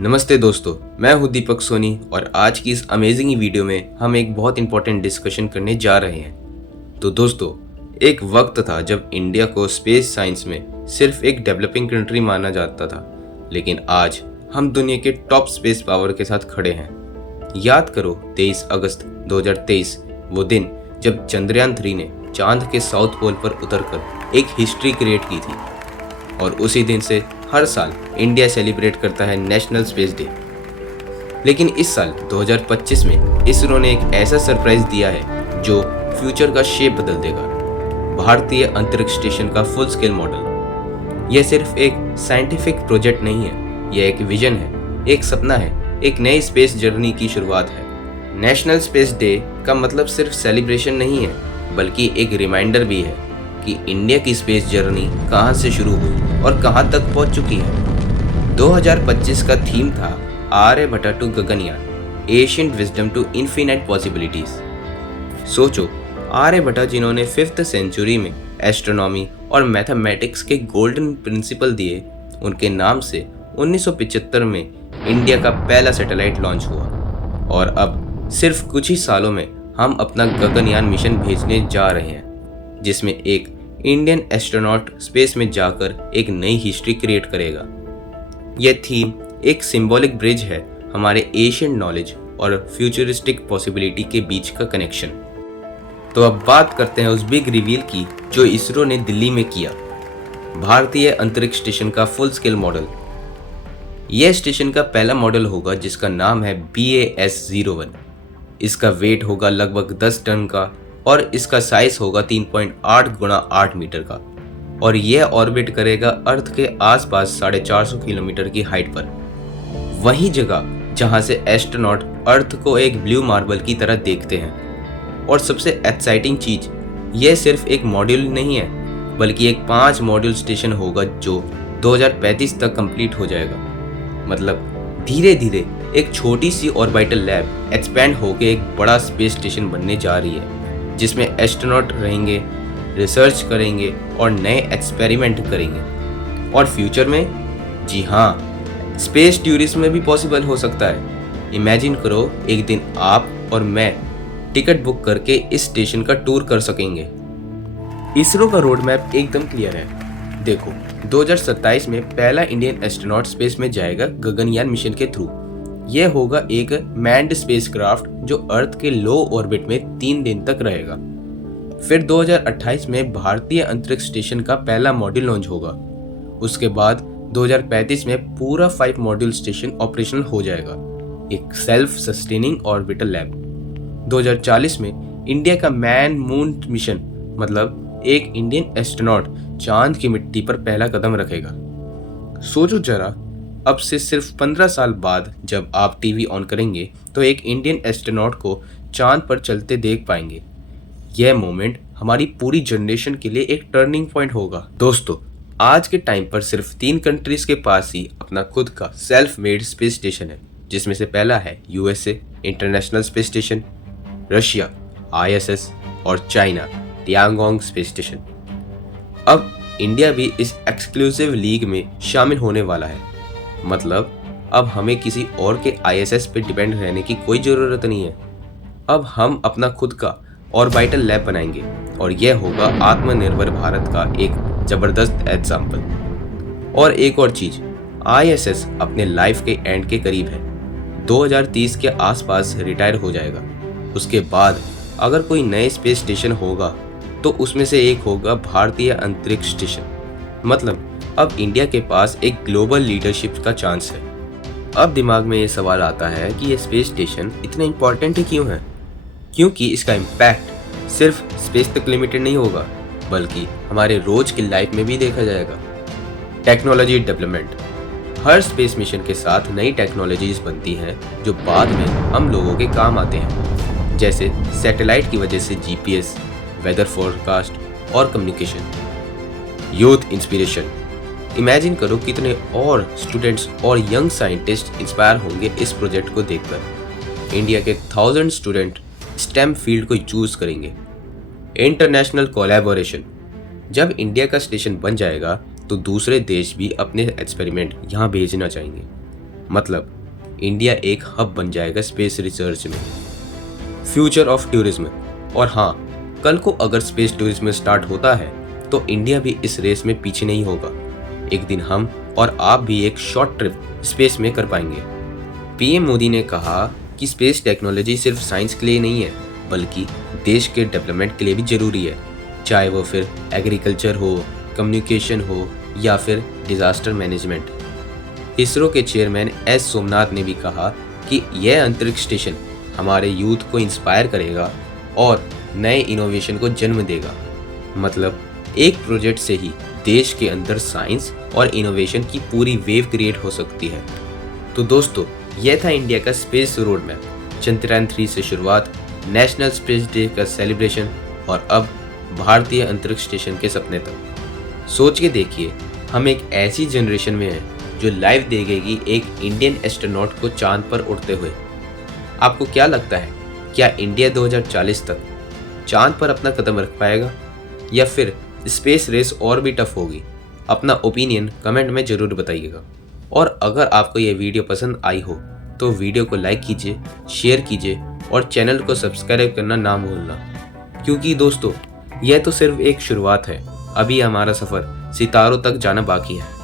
नमस्ते दोस्तों, मैं हूं दीपक सोनी और आज की इस अमेजिंग वीडियो में हम एक बहुत इंपॉर्टेंट डिस्कशन करने जा रहे हैं। तो दोस्तों, एक वक्त था जब इंडिया को स्पेस साइंस में सिर्फ एक डेवलपिंग कंट्री माना जाता था, लेकिन आज हम दुनिया के टॉप स्पेस पावर के साथ खड़े हैं। याद करो 23 अगस्त 2023, वो दिन जब चंद्रयान 3 ने चांद के साउथ पोल पर उतरकर एक हिस्ट्री क्रिएट की थी। और उसी दिन से हर साल इंडिया सेलिब्रेट करता है नेशनल स्पेस डे। लेकिन इस साल 2025 में इसरो ने एक ऐसा सरप्राइज दिया है जो फ्यूचर का शेप बदल देगा। भारतीय अंतरिक्ष स्टेशन का फुल स्केल मॉडल। यह सिर्फ एक साइंटिफिक प्रोजेक्ट नहीं है, यह एक विजन है, एक सपना है, एक नई स्पेस जर्नी की शुरुआत है। नेशनल स्पेस डे का मतलब सिर्फ सेलिब्रेशन नहीं है, बल्कि एक रिमाइंडर भी है कि इंडिया की स्पेस जर्नी कहां से शुरू हुई और कहां तक पहुंच चुकी है। 2025 का थीम था Aryabhatta to Gaganyaan, ancient wisdom to infinite possibilities. सोचो, आर्यभट्ट जिन्होंने 5th सेंचुरी में एस्ट्रोनॉमी और मैथमेटिक्स के गोल्डन प्रिंसिपल दिए, उनके नाम से 1975 में इंडिया का पहला सैटेलाइट लॉन्च हुआ। और अब सिर्फ कुछ ही सालों में हम अपना गगनयान मिशन भेजने जा रहे हैं, जिसमें एक इंडियन एस्ट्रोनॉट स्पेस में जाकर एक नई हिस्ट्री क्रिएट करेगा। यह थीम एक सिंबॉलिक ब्रिज है हमारे एशियन नॉलेज और फ्यूचरिस्टिक पॉसिबिलिटी के बीच का कनेक्शन। तो अब बात करते हैं उस बिग रिवील की जो इसरो ने दिल्ली में किया, भारतीय अंतरिक्ष स्टेशन का फुल स्केल मॉडल। यह स्टेशन का पहला मॉडल होगा जिसका नाम है BAS-01। इसका वेट होगा लगभग 10 टन का और इसका साइज होगा 3.8 × 8 मीटर का, और यह ऑर्बिट करेगा अर्थ के आसपास 450 किलोमीटर की हाइट पर। वही जगह जहां से एस्ट्रोनॉट अर्थ को एक ब्लू मार्बल की तरह देखते हैं। और सबसे एक्साइटिंग चीज, यह सिर्फ एक मॉड्यूल नहीं है, बल्कि एक 5 मॉड्यूल स्टेशन होगा जो 2035 तक कंप्लीट हो जाएगा। मतलब धीरे धीरे एक छोटी सी ऑर्बिटल लैब एक्सपैंड होकर एक बड़ा स्पेस स्टेशन बनने जा रही है, जिसमें एस्ट्रोनॉट रहेंगे, रिसर्च करेंगे और नए एक्सपेरिमेंट करेंगे। और फ्यूचर में, जी हाँ, स्पेस टूरिज्म में भी पॉसिबल हो सकता है। इमेजिन करो, एक दिन आप और मैं टिकट बुक करके इस स्टेशन का टूर कर सकेंगे। इसरो का रोड मैप एकदम क्लियर है। देखो, 2027 में पहला इंडियन एस्ट्रोनॉट स्पेस में जाएगा गगनयान मिशन के थ्रू। यह होगा एक मैन्ड स्पेसक्राफ्ट जो अर्थ के लो ऑर्बिट में 3 दिन तक रहेगा। फिर 2028 में भारतीय अंतरिक्ष स्टेशन का पहला मॉड्यूल लॉन्च होगा। उसके बाद 2035 में पूरा 5 मॉड्यूल स्टेशन ऑपरेशनल हो जाएगा, एक सेल्फ सस्टेनिंग ऑर्बिटल लैब। 2040 में इंडिया का मैन मून मिशन, मतलब एक इंडियन एस्ट्रोनॉट चांद की मिट्टी पर पहला कदम रखेगा। सोचो जरा, अब से सिर्फ 15 साल बाद जब आप टीवी ऑन करेंगे तो एक इंडियन एस्ट्रोनॉट को चांद पर चलते देख पाएंगे। यह मोमेंट हमारी पूरी जनरेशन के लिए एक टर्निंग पॉइंट होगा। दोस्तों, आज के टाइम पर सिर्फ 3 कंट्रीज के पास ही अपना खुद का सेल्फ मेड स्पेस स्टेशन है, जिसमें से पहला है USA international space station, Russia ISS और चाइना तियांगोंग स्पेस स्टेशन। अब इंडिया भी इस एक्सक्लूसिव लीग में शामिल होने वाला है। मतलब अब हमें किसी और के ISS पे डिपेंड रहने की कोई ज़रूरत नहीं है। अब हम अपना खुद का ऑर्बिटल लैब बनाएंगे और यह होगा आत्मनिर्भर भारत का एक ज़बरदस्त एग्जाम्पल। और एक और चीज़, ISS अपने लाइफ के एंड के करीब है, 2030 के आसपास रिटायर हो जाएगा। उसके बाद अगर कोई नए स्पेस स्टेशन होगा तो उसमें से एक होगा भारतीय अंतरिक्ष स्टेशन। मतलब अब इंडिया के पास एक ग्लोबल लीडरशिप का चांस है। अब दिमाग में ये सवाल आता है कि ये स्पेस स्टेशन इतना इम्पोर्टेंट क्यों है? क्योंकि इसका इम्पैक्ट सिर्फ स्पेस तक लिमिटेड नहीं होगा, बल्कि हमारे रोज की लाइफ में भी देखा जाएगा। टेक्नोलॉजी डेवलपमेंट, हर स्पेस मिशन के साथ नई टेक्नोलॉजीज बनती हैं जो बाद में हम लोगों के काम आते हैं, जैसे सैटेलाइट की वजह से GPS, वेदर फोरकास्ट और कम्युनिकेशन। यूथ इंस्पिरेशन, इमेजिन करो कितने और स्टूडेंट्स और यंग साइंटिस्ट इंस्पायर होंगे इस प्रोजेक्ट को देखकर। इंडिया के 1000 स्टूडेंट स्टेम फील्ड को चूज करेंगे। इंटरनेशनल कोलैबोरेशन, जब इंडिया का स्टेशन बन जाएगा तो दूसरे देश भी अपने एक्सपेरिमेंट यहाँ भेजना चाहेंगे। मतलब इंडिया एक हब बन जाएगा स्पेस रिसर्च में। Future of tourism. और हाँ, कल को अगर स्पेस टूरिज्म स्टार्ट होता है तो इंडिया भी इस रेस में पीछे नहीं होगा। एक दिन हम और आप भी एक शॉर्ट ट्रिप स्पेस में कर पाएंगे। पीएम मोदी ने कहा कि स्पेस टेक्नोलॉजी सिर्फ साइंस के लिए नहीं है बल्कि देश के डेवलपमेंट के लिए भी जरूरी है, चाहे वो फिर एग्रीकल्चर हो, कम्युनिकेशन हो या फिर डिजास्टर मैनेजमेंट। इसरो के चेयरमैन एस सोमनाथ ने भी कहा कि यह अंतरिक्ष स्टेशन हमारे यूथ को इंस्पायर करेगा और नए इनोवेशन को जन्म देगा। मतलब एक प्रोजेक्ट से ही देश के अंदर साइंस और इनोवेशन की पूरी वेव क्रिएट हो सकती है। तो दोस्तों, यह था इंडिया का स्पेस रोड मैप। चंद्रयान 3 से शुरुआत, नेशनल स्पेस डे का सेलिब्रेशन और अब भारतीय अंतरिक्ष स्टेशन के सपने तक। सोच के देखिए, हम एक ऐसी जनरेशन में हैं जो लाइव देखेगी एक इंडियन एस्ट्रोनॉट को चांद पर उड़ते हुए। आपको क्या लगता है, क्या इंडिया 2040 तक चांद पर अपना कदम रख पाएगा या फिर स्पेस रेस और भी टफ होगी? अपना ओपिनियन कमेंट में ज़रूर बताइएगा। और अगर आपको यह वीडियो पसंद आई हो तो वीडियो को लाइक कीजिए, शेयर कीजिए और चैनल को सब्सक्राइब करना ना भूलना, क्योंकि दोस्तों यह तो सिर्फ एक शुरुआत है। अभी हमारा सफ़र सितारों तक जाना बाकी है।